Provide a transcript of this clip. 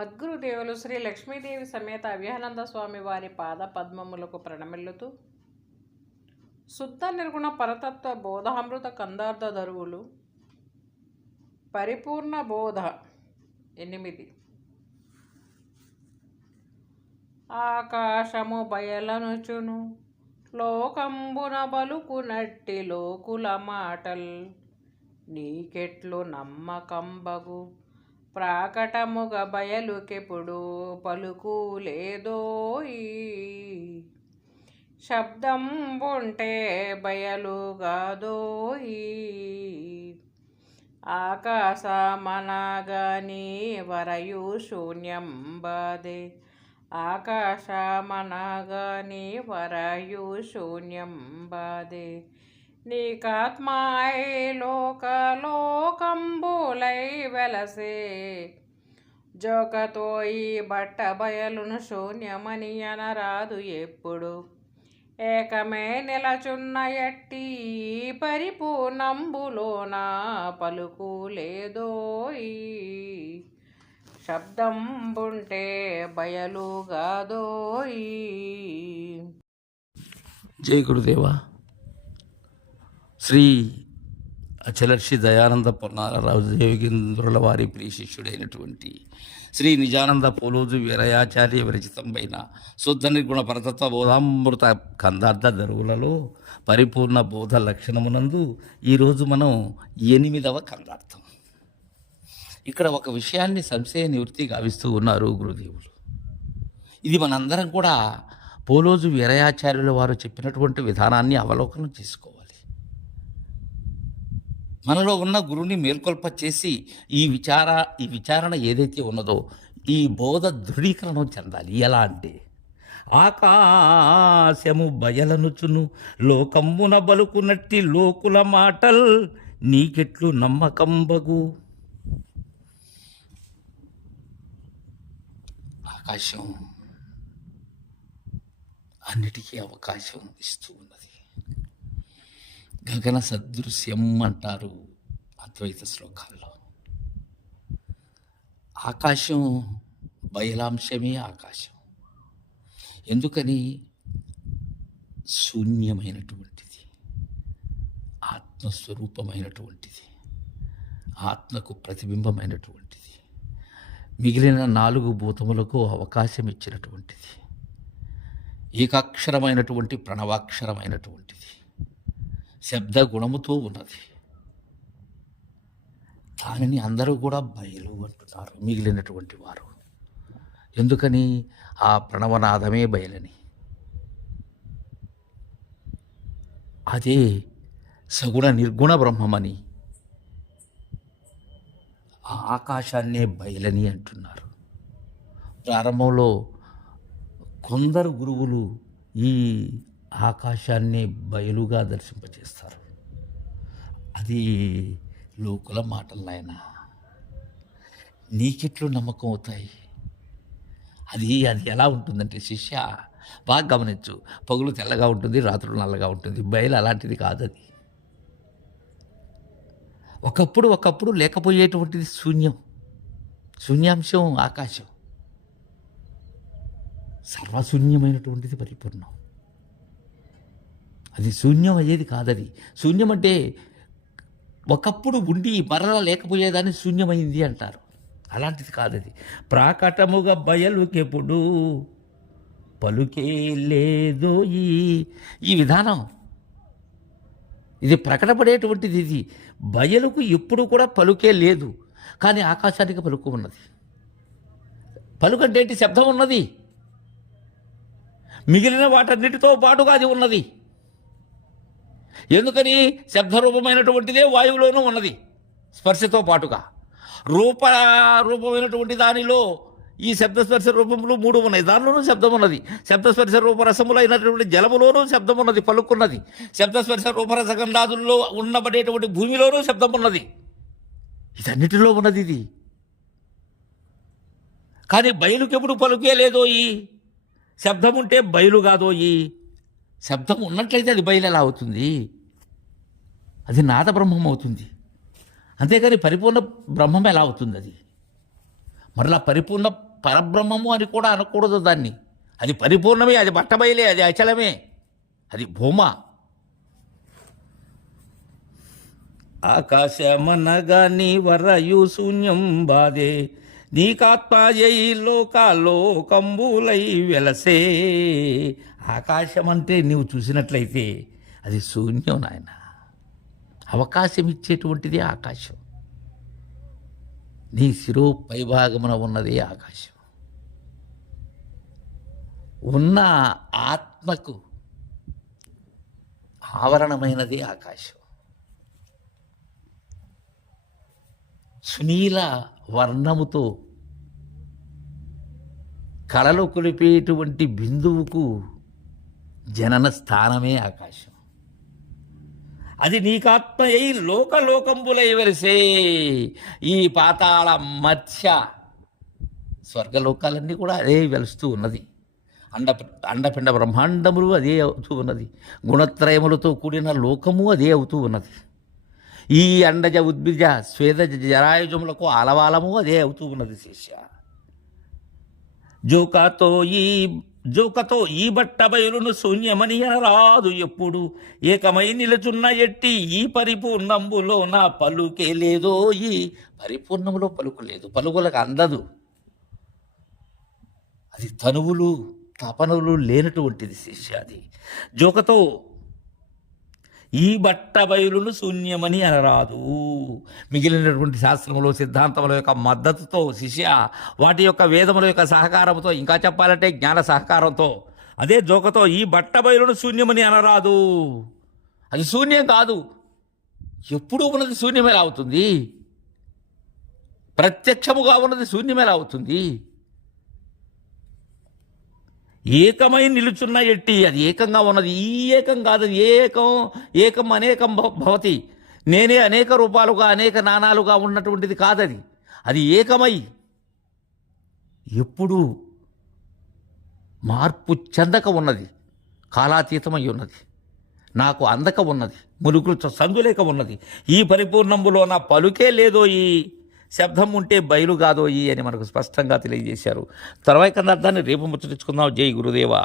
మద్గురుదేవులు శ్రీ లక్ష్మీదేవి సమేత అభయానంద స్వామి వారి పాద పద్మములకు ప్రణమిల్లుతూ శుద్ధ నిర్గుణ పరతత్వ బోధామృత కందార్థ దరువులు పరిపూర్ణ బోధ 8. ఆకాశము బయలనుచును లోకంబున బలుకునట్టి లోకుల మాటల్ నీకెట్లు నమ్మకంబగు ప్రాకటముగ బయలుకెప్పుడు పలుకు లేదోయి శబ్దం బొంటే బయలుగాదోయి ఆకాశమనగాని వరయు శూన్యం బాధే ఆకాశమనగాని వరయు శూన్యం బాధే నీకాత్మాయ లోకంబులై వెలసే జోకతోయి బట్ట బయలును శూన్యమని అనరాదు ఎప్పుడు ఏకమే నిలచున్న ఎట్టి పరిపూర్ణంబులోన పలుకు లేదోయి శబ్దం బుంటే బయలుగాదోయి. జై గురుదేవా. శ్రీ అచలర్షి దయానంద పొన్నారావు దేవిగింద్రుల వారి ప్రియ శిష్యుడైనటువంటి శ్రీ నిజానంద పోలోజు వీరయాచార్య విరచితమైన శుద్ధ నిర్గుణ పరతత్వ బోధామృత కందార్థ దరువులలో పరిపూర్ణ బోధ లక్షణమునందు ఈరోజు మనం 8వ కందార్థం. ఇక్కడ ఒక విషయాన్ని సంశయ నివృత్తి గావిస్తూ ఉన్నారు గురుదేవులు. ఇది మనందరం కూడా పోలోజు వీరయాచార్యుల వారు చెప్పినటువంటి విధానాన్ని అవలోకనం చేసుకోవాలి. మనలో ఉన్న గురువుని మేల్కొల్ప చేసి ఈ విచారణ ఏదైతే ఉన్నదో ఈ బోధ దృఢీకరణం చెందాలి. ఎలా అంటే ఆకాశము బయలనుచును లోకమ్మున బలుకునట్టి లోకుల మాటల్ నీకెట్లు నమ్మకంబగు. ఆకాశం అన్నిటికీ అవకాశం ఇస్తూ ఉన్నది. గగన సదృశ్యం అంటారు అద్వైత శ్లోకాల్లో. ఆకాశం బయలాంశమే ఆకాశం. ఎందుకని? శూన్యమైనటువంటిది, ఆత్మస్వరూపమైనటువంటిది, ఆత్మకు ప్రతిబింబమైనటువంటిది, మిగిలిన 4 భూతములకు అవకాశం ఇచ్చినటువంటిది, ఏకాక్షరమైనటువంటి ప్రణవాక్షరమైనటువంటిది, శబ్ద గుణముతో ఉన్నది. దానిని అందరూ కూడా బయలు అంటున్నారు మిగిలినటువంటి వారు. ఎందుకని? ఆ ప్రణవనాదమే బయలని. అదే సగుణ నిర్గుణ బ్రహ్మమని, ఆ ఆకాశాన్నే బయలని అంటున్నారు. ప్రారంభంలో కొందరు గురువులు ఈ ఆకాశాన్నే బయలుగా దర్శింపజేస్తారు. అది లోకుల మాటలు నాయన. నీకెట్లు నమ్మకం అవుతాయి? అది ఎలా ఉంటుందంటే శిష్య బాగా గమనించు. పగులు తెల్లగా ఉంటుంది, రాత్రులు నల్లగా ఉంటుంది. బయలు అలాంటిది కాదు. అది ఒకప్పుడు లేకపోయేటువంటిది శూన్యాంశం ఆకాశం. సర్వశూన్యమైనటువంటిది పరిపూర్ణం. అది శూన్యం అయ్యేది కాదది. శూన్యం అంటే ఒకప్పుడు ఉండి మరలా లేకపోయేదాన్ని శూన్యమైంది అంటారు. అలాంటిది కాదది. ప్రాకటముగా బయలుకెప్పుడు పలుకే లేదో ఈ విధానం. ఇది ప్రకటపడేటువంటిది. ఇది బయలుకు ఎప్పుడు కూడా పలుకే లేదు. కానీ ఆకాశానికి పలుకు ఉన్నది. పలుకంటే ఏంటి? శబ్దం ఉన్నది. మిగిలిన వాటన్నిటితో పాటుగా అది ఉన్నది. ఎందుకని? శబ్దరూపమైనటువంటిదే వాయువులోనూ ఉన్నది స్పర్శతో పాటుగా. రూపమైనటువంటి దానిలో ఈ శబ్దస్పర్శ రూపములు 3 ఉన్నాయి. దానిలోనూ శబ్దం ఉన్నది. శబ్దస్పర్శ రూపరసములు అయినటువంటి జలములోనూ శబ్దం ఉన్నది, పలుకున్నది. శబ్దస్పర్శ రూపరసగంధాదుల్లో ఉండబడేటువంటి భూమిలోనూ శబ్దం ఉన్నది. ఇదన్నిటిలో ఉన్నది ఇది. కానీ బయలుకెప్పుడు పలుకే లేదోయి. శబ్దం ఉంటే బయలు కాదోయి. శబ్దం ఉన్నట్లయితే అది బయలు ఎలా అవుతుంది? అది నాద బ్రహ్మం అవుతుంది. అంతేకాని పరిపూర్ణ బ్రహ్మం ఎలా అవుతుంది? అది మరలా పరిపూర్ణ పరబ్రహ్మము అని కూడా అనకూడదు దాన్ని. అది పరిపూర్ణమే, అది బట్టబయలే, అది అచలమే, అది భూమ. ఆకాశమనగా నీ వరయు శూన్యం బాధే, నీకాత్మయై లోకంబులై వెలసే. ఆకాశం అంటే నీవు చూసినట్లయితే అది శూన్యం నాయన. అవకాశం ఇచ్చేటువంటిది ఆకాశం. నీ శిరో పైభాగమున ఉన్నది ఆకాశం. ఉన్న ఆత్మకు ఆవరణమైనది ఆకాశం. సునీల వర్ణముతో కళలు కొలిపేటువంటి బిందువుకు జనన స్థానమే ఆకాశం. అది నీకాత్మయై లోకంబులై వెలిసే. ఈ పాతాళ మధ్య స్వర్గలోకాలన్నీ కూడా అదే వెలుస్తూ ఉన్నది. అండపిండ బ్రహ్మాండములు అదే అవుతూ ఉన్నది. గుణత్రయములతో కూడిన లోకము అదే అవుతూ ఉన్నది. ఈ అండజ ఉద్భిజ స్వేదజ జరాయుజములకు ఆలవాలము అదే అవుతూ ఉన్నది శిష్య. జోకతో ఈ బట్ట బయలును శూన్యమని రాదు ఎప్పుడు, ఏకమై నిలుచున్న ఎట్టి ఈ పరిపూర్ణంబులో నా పలుకే లేదో. ఈ పరిపూర్ణములో పలుకు లేదు, పలుకులకు అందదు. అది తనువులు తపనులు లేనటువంటిది శిష్య. అది జోకతో ఈ బట్ట బయలును శూన్యమని అనరాదు. మిగిలినటువంటి శాస్త్రములు సిద్ధాంతముల యొక్క మద్దతుతో శిష్య, వాటి యొక్క వేదముల యొక్క సహకారంతో, ఇంకా చెప్పాలంటే జ్ఞాన సహకారంతో, అదే జోకతో ఈ బట్ట బయలును శూన్యమని అనరాదు. అది శూన్యం కాదు. ఎప్పుడూ ఉన్నది శూన్యమేలా అవుతుంది? ప్రత్యక్షముగా ఉన్నది శూన్యమేలా అవుతుంది? ఏకమై నిలుచున్న ఎట్టి, అది ఏకంగా ఉన్నది. ఈ ఏకం కాదు, ఏకం అనేకం భవతి. నేనే అనేక రూపాలుగా అనేక నానాలుగా ఉన్నటువంటిది కాదది. అది ఏకమై ఎప్పుడూ మార్పు చెందక ఉన్నది, కాలాతీతమై ఉన్నది, నాకు అందక ఉన్నది, ములుగులు సందులేక ఉన్నది. ఈ పరిపూర్ణంబులో నా పలుకే లేదో, ఈ శబ్దం ఉంటే బయలు కాదోయి అని మనకు స్పష్టంగా తెలియజేశారు. తర్వాయి కన్నా అర్థాన్ని రేపు ముచ్చటించుకుందాం. జై గురుదేవా.